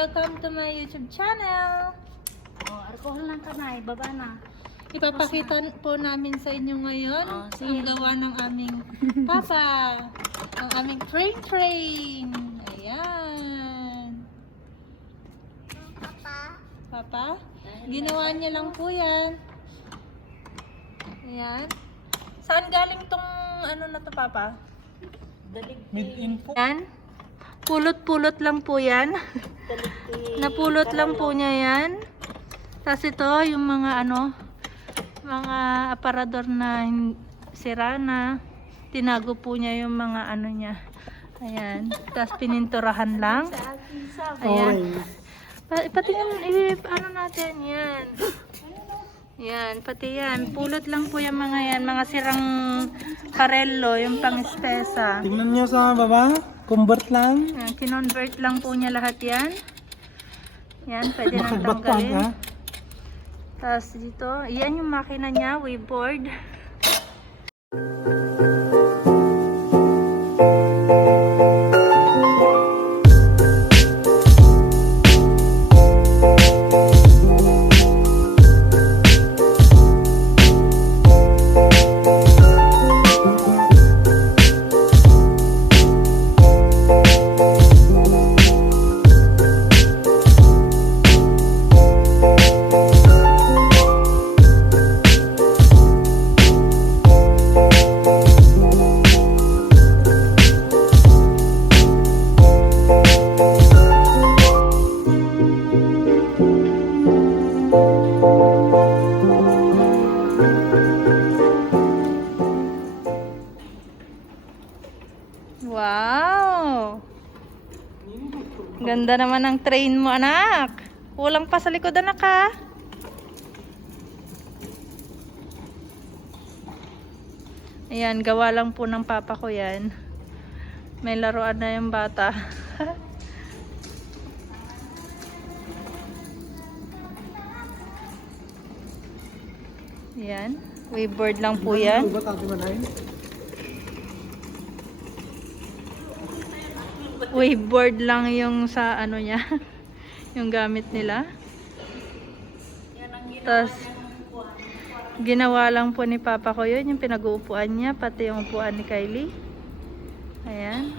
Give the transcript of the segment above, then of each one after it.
Welcome to my YouTube channel. Oh, alcohol lang kamay, baba na. Ipapakita po namin sa inyo ngayon ang gawa ng aming papa. Ang aming train. Ayan. Papa? Ginawa niya lang po yan. Ayan. Saan galing tong ano na to, Papa? Mid-info. Yan. Pulot-pulot lang po yan. Napulot lang po niya yan. Tapos ito, yung mga mga aparador na sira na. Tinago po niya yung mga niya. Ayan. Tapos pininturahan lang. Ayan. Pati yung, natin yan. Yan, pati yan. Pulot lang po yung mga yan. Mga sirang karello, yung pang-espesa. Tingnan niyo sa baba. Convert lang. Yan, kinonvert lang po niya lahat yan. Yan, pwede nang Makagbatag, tanggalin. ha? Tapos dito, yan yung makina niya, WAVEBOARD. Wow! Ganda naman ng train mo, anak. Kulang pa sa likod, anak, ha? Ayan, gawa lang po ng papa ko yan. May laruan na yung bata. Ayan, WAVEBOARD lang po yan. WAVEBOARD lang yung sa niya, yung gamit nila. Tapos ginawa lang po ni papa ko yun, yung pinag-uupuan niya, pati yung upuan ni Kylie. Ayan.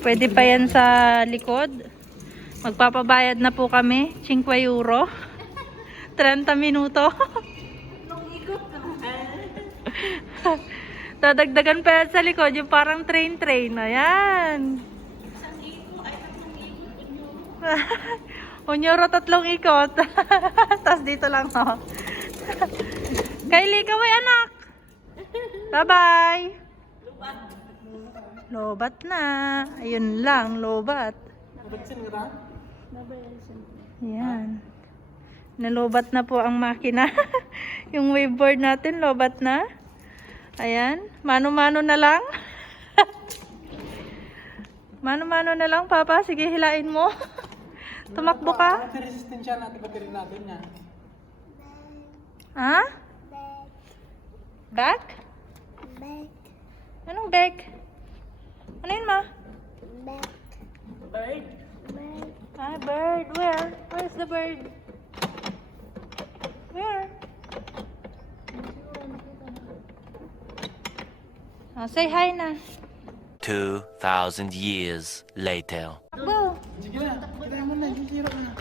Pwede pa yan sa likod. Magpapabayad na po kami, 5 euro. 30 minuto. Dadagdagan pa yan sa likod, yung parang train. Ayan. 1 euro 3 ikot. Tapos dito lang, oh. Kylie, kaway anak. Bye-bye. Lobat na. Ayun lang, lobat. Ayan. Nalobat na po ang makina. Yung WAVEBOARD natin, lobat na. Ayan, mano-mano na lang. Mano-mano na lang, Papa. Sige, hilain mo. Tumakbo ka. Resistensya natin, battery natin niya. Ha? Back? Anong back? Ano yun, ma? Bird. Ah, bird. Where? Where's the bird? Where? Oh, say hi na. 2,000 years later. Go. Sige na. Kaya mo na. Gigiro na.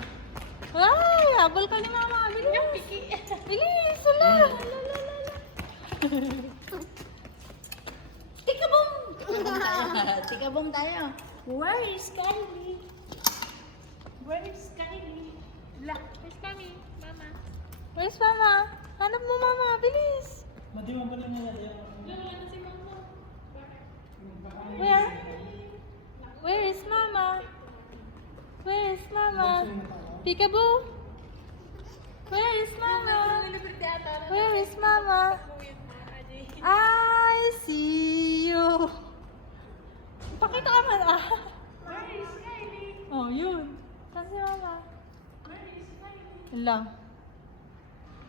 Ay, habol ka ni mama. Bilis. Bilis. Wala. Tikabong! Tikabong tayo. Where is Kylie? Where is Kylie? Where's mommy? Mama. Where's mama? Hanap mo mama. Bilis. Mati mo ba lang yan? Where? Where is mama? Where is mama? Peekaboo? Where is mama? Where is mama? I see you. Pakita ka man ah. Where is Kylie? Oh, yun. Saan si mama? Where is Kylie? Yun lang.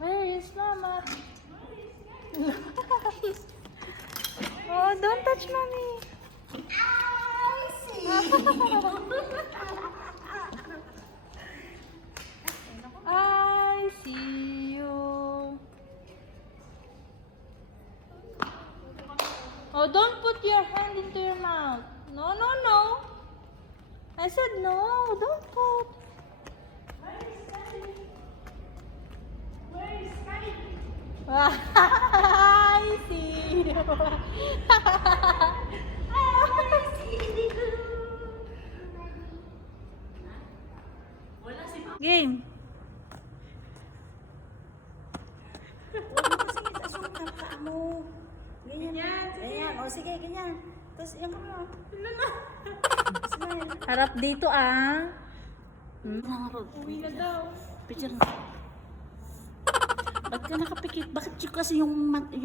Where is mama? Oh, don't touch mommy. I see I see you. Oh, don't put your hand into your mouth. No, no, no. I said no, don't put. Where is Kylie? I see you. Wala si Mama. Game. Huwag mo kasi itaas yung paa mo. Ganyan. Ganyan. O sige, ganyan. Tapos yung kamay mo. Smile. Harap dito ah. Uwi na daw. Picture na. Ba't ka nakapikit? Bakit yung kasi yung bakit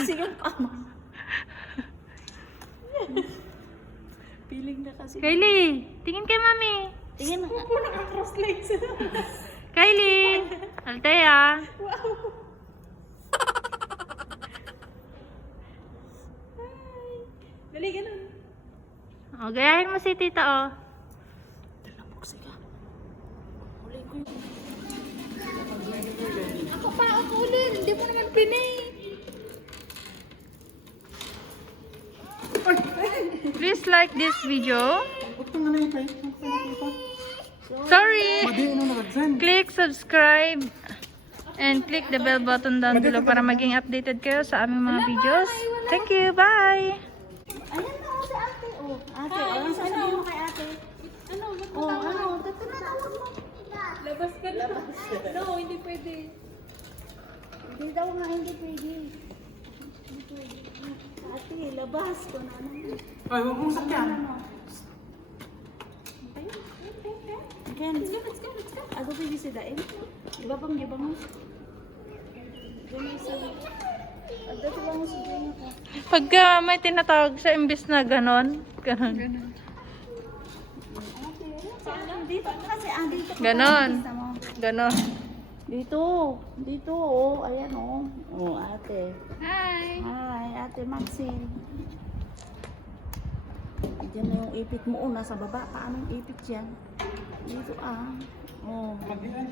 kasi yung paa mo? Feeling na kasi. Kylie, tingin kay mami. Tingin na. Ako naka-cross legs. Kylie, Althea. Dali, ganun. O, gayahin mo si tita oh. Dalambog siya. Huli ko yung... Ako pa, ako ulit. Hindi mo naman pinay. Please like this video. Sorry. Click subscribe and click the bell button down below para maging updated kayo sa aming mga videos. Thank you. Bye. Ayan na o si ate. O, ate. Ano sasabihin mo kay ate? Ano? O, ano? Tatanawag mo. Labas ka na. No, hindi pwede. Hindi daw nga, hindi pwede. Hindi pwede. Ate, labas ko na naman. Ay, huwag mong sakyan. Again. Let's go. Ako pwede si Daim. Iba pang giba mo. Ganyan sa... Agad ba mo si Daim ako? Pagka may tinatawag sa imbis na ganon. Ganon. Dito kasi, dito. Ganon. Isa mo. Ganon. Dito. Dito, oh. Ayan, oh. Oh, ate. Hi. Hi, ate Maxine. Diyan na yung ipit mo. Oh, nasa baba. Paano yung ipit yan? Dito, ah. Oh. Ayan.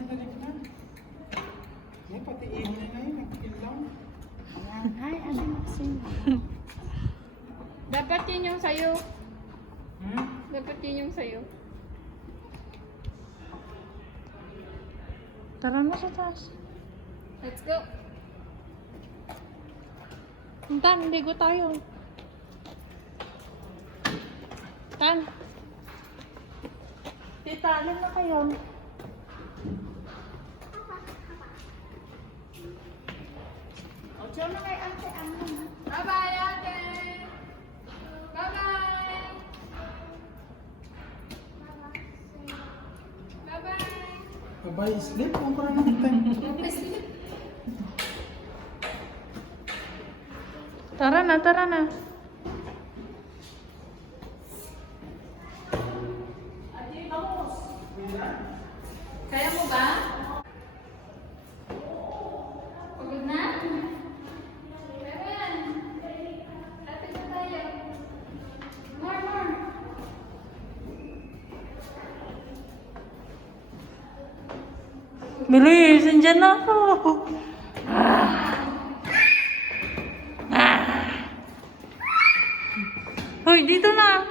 Hi, ate Maxine. Dapat yun yung sayo. Dapat yun yung sayo. Tara na sa taas. Let's go. Tan, ligo tayo. Tan. Tita, alin na kayo? O, tiyo na kay ate. Bye-bye, ate. Bye-bye. Bye-bye. Bye, sleep. Kung parang natin. Tara na, tara na. Kaya mo ba? Pagod na? Meron. Lapit na tayo. More. Bilis, andyan na ako. Hoy, dito na.